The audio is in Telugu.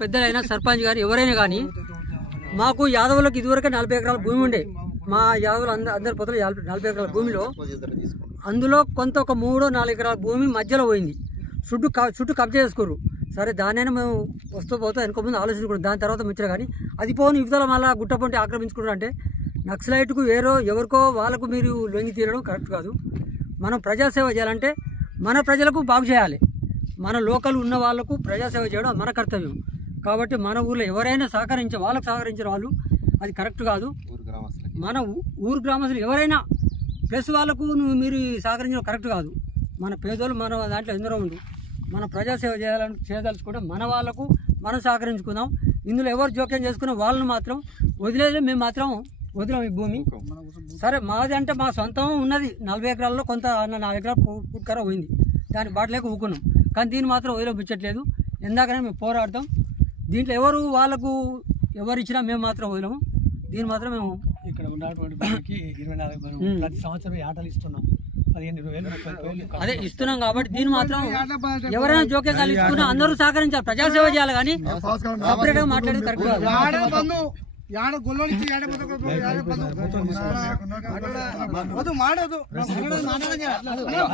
పెద్దలైనా సర్పంచ్ గారు ఎవరైనా కానీ మాకు యాదవులకు ఇదివరకే 40 ఎకరాల భూమి ఉండే. మా యాదవులు అందరి పొత్తులు 40 ఎకరాల భూమిలో అందులో కొంత ఒక 3-4 ఎకరాల భూమి మధ్యలో పోయింది. చుట్టూ కబ్జా చేసుకోరు. సరే దానైనా మేము వస్తూ పోతూ వెనక ముందు ఆలోచించుకుంటాం. దాని తర్వాత ముచ్చట కానీ అది పోను ఇవతల మళ్ళీ గుట్టపొంటి ఆక్రమించుకుంటారు అంటే నక్సలైట్కు ఎవరికో వాళ్ళకు మీరు లొంగి తీరడం కరెక్ట్ కాదు. మనం ప్రజాసేవ చేయాలంటే మన ప్రజలకు బాగు చేయాలి. మన లోకల్ ఉన్న వాళ్లకు ప్రజాసేవ చేయడం మన కర్తవ్యం. కాబట్టి మన ఊర్లో ఎవరైనా వాళ్ళకు సహకరించిన వాళ్ళు అది కరెక్ట్ కాదు. మన ఊరు గ్రామస్తులు ఎవరైనా ప్లస్ వాళ్ళకు మీరు సహకరించడం కరెక్ట్ కాదు. మన పేదోళ్ళు మన దాంట్లో ఎందరో ఉండు. మన ప్రజాసేవ చేయదలుచుకుంటే మన వాళ్ళకు మనం సహకరించుకుందాం. ఇందులో ఎవరు జోక్యం చేసుకున్న వాళ్ళని మాత్రం వదిలేదు. మేము మాత్రం వదిలాం ఈ భూమి. సరే మాది అంటే మా సొంతం ఉన్నది 40 ఎకరాల్లో కొంత 4 ఎకరాలు పూర్తికర పోయింది. దానికి బాటలేక ఊకున్నాం. కానీ దీన్ని మాత్రం వదిలిపించట్లేదు. ఎందాకనే మేము పోరాడతాం. దీంట్లో ఎవరు ఇచ్చినా మేము మాత్రం వదిలాము. దీన్ని మాత్రం మేము ఇక్కడ ఉన్నటువంటి భూమికి 24 ప్రతి సంవత్సరం ఆటలు ఇస్తున్నాం. 15,000 అదే ఇస్తున్నాం. కాబట్టి దీన్ని మాత్రం ఎవరైనా జోక్యం ఇస్తున్నా అందరూ సహకరించాలి. ప్రజాసేవ చేయాలి కానీ సపరేట్ గా మాట్లాడేది కరెక్ట్ కాదు.